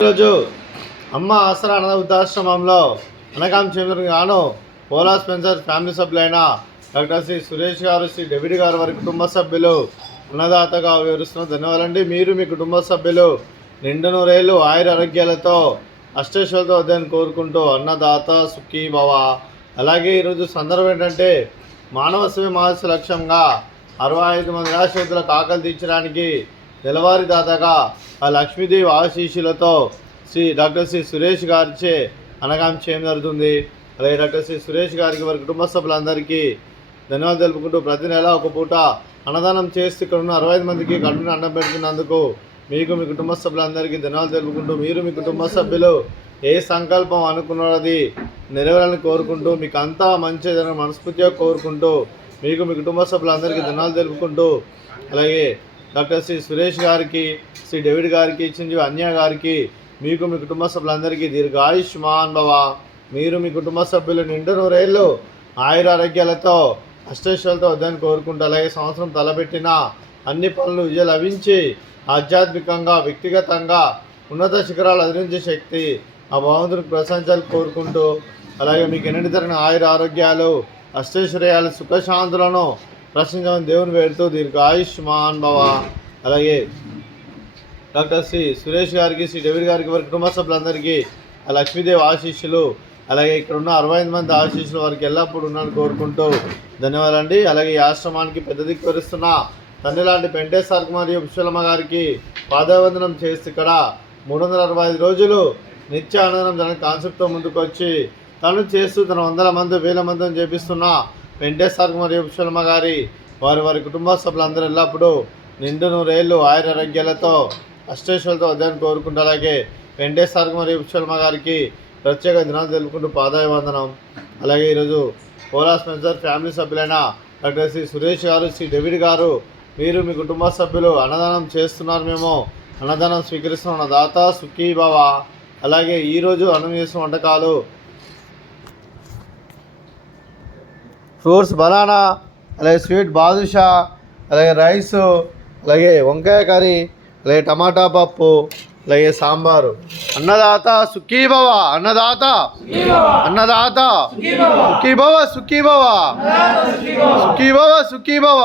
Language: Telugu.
ఈరోజు అమ్మ ఆసరా అనాథ వృద్ధాశ్రమంలో అనకాం చంద్రుని గాను పోలా స్పెన్సర్ ఫ్యామిలీ సభ్యులైన డాక్టర్ శ్రీ సురేష్ గారు, శ్రీ డేవిడ్ గారు వారి కుటుంబ సభ్యులు అన్నదాతగా వివరిస్తున్న ధన్యవాదాలండి. మీరు మీ కుటుంబ సభ్యులు నిండు నూరేళ్ళు ఆయుర ఆరోగ్యాలతో అష్టైశ్వర్యాలతో వద్దని కోరుకుంటూ అన్నదాత సుఖీ భవ. అలాగే ఈరోజు సందర్భం ఏంటంటే మానవ సేవ మహర్షి లక్ష్యంగా 65 మంది నిరాశ్రితులకు ఆకలి తీర్చడానికి తెల్లవారిదాతగా ఆ లక్ష్మీదేవి ఆశీస్సులతో డాక్టర్ శ్రీ సురేష్ గారిచే అనగాం చేయడం జరుగుతుంది. అలాగే డాక్టర్ శ్రీ సురేష్ గారికి వారి కుటుంబ సభ్యులందరికీ ధన్యవాదాలు తెలుపుకుంటూ ప్రతి నెల ఒక పూట అన్నదానం చేస్తూ ఇక్కడ ఉన్న 65 మందికి కడుపుని అన్నం పెడుతున్నందుకు మీకు మీ కుటుంబ సభ్యులందరికీ ధన్యవాదాలు తెలుపుకుంటూ మీరు మీ కుటుంబ సభ్యులు ఏ సంకల్పం అనుకున్నది నెరవేరాలని కోరుకుంటూ మీకు అంతా మంచి మనస్ఫూర్తిగా కోరుకుంటూ మీకు మీ కుటుంబ సభ్యులందరికీ ధన్యవాదాలు తెలుపుకుంటూ అలాగే డాక్టర్ శ్రీ సురేష్ గారికి, శ్రీ డేవిడ్ గారికి, చిరంజీవి అన్య గారికి, మీకు మీ కుటుంబ సభ్యులందరికీ దీర్ఘాయుష్మాన్ భవ. మీరు మీ కుటుంబ సభ్యులు నిండు నూరేళ్ళు ఆయుర ఆరోగ్యాలతో అష్టైశ్వర్యాలతో వద్దని కోరుకుంటూ అలాగే సంవత్సరం తలపెట్టిన అన్ని పనులు విజయం లభించి ఆధ్యాత్మికంగా వ్యక్తిగతంగా ఉన్నత శిఖరాలు అధిరించే శక్తి ఆ భగవంతునికి ప్రశంసలు కోరుకుంటూ అలాగే మీకు ఎన్నటి తరగని ఆయుర ఆరోగ్యాలు అష్టైశ్వర్యాలు సుఖశాంతులను ప్రశ్నించమని దేవుని వేడుతూ దీర్ఘాయుష్మాన్ భవ. అలాగే డాక్టర్ శ్రీ సురేష్ గారికి, శ్రీ డేవిడ్ గారికి వారి కుటుంబ సభ్యులందరికీ ఆ లక్ష్మీదేవి ఆశీస్సులు అలాగే ఇక్కడ ఉన్న 65 మంది ఆశీస్సులు వారికి ఎల్లప్పుడూ ఉన్నాను కోరుకుంటూ ధన్యవాదాలండి. అలాగే ఈ ఆశ్రమానికి పెద్ద దిక్కు వరిస్తున్న తండ్రి లాంటి పెంటేశ్వర్ మరియు విశ్వలమ్మ గారికి పాదవందనం చేసి ఇక్కడ 365 రోజులు నిత్య ఆనందం దాని కాన్సెప్ట్తో ముందుకు వచ్చి తను చేస్తూ తన 100 మంది 1000 మందిని చేపిస్తున్న వెంకటేశ్వర మరియు విశ్వలమ్మ గారి వారి కుటుంబ సభ్యులందరూ ఎల్లప్పుడూ నిండు నూరేళ్ళు ఆయుర ఆరోగ్యాలతో అష్టైశ్వర్యాలతో వద్దని కోరుకుంటూ అలాగే వెంకటేశ్వర మరియు విశ్వలమ్మ గారికి ప్రత్యేక దినాలు తెలుపుకుంటూ పాదాభివందనం. అలాగే ఈరోజు పోలా స్పెన్సర్ ఫ్యామిలీ సభ్యులైన డాక్టర్ శ్రీ సురేష్ గారు, శ్రీ డేవిడ్ గారు, మీరు మీ కుటుంబ సభ్యులు అన్నదానం చేస్తున్నారు. మేము అన్నదానం స్వీకరిస్తున్న దాత సుఖీ భవ. అలాగే ఈరోజు అన్నం చేసిన వంటకాలు ఫ్రూట్స్ బనానా, అలాగే స్వీట్ బాదుషా, అలాగే రైసు, అలాగే వంకాయ కర్రీ, అలాగే టమాటా పప్పు, అలాగే సాంబారు. అన్నదాత సుఖీ భవ, అన్నదాత అన్నదాత సుఖీ భవ, సుఖీ భవ, సుఖీ భవ, సుఖీ భవ.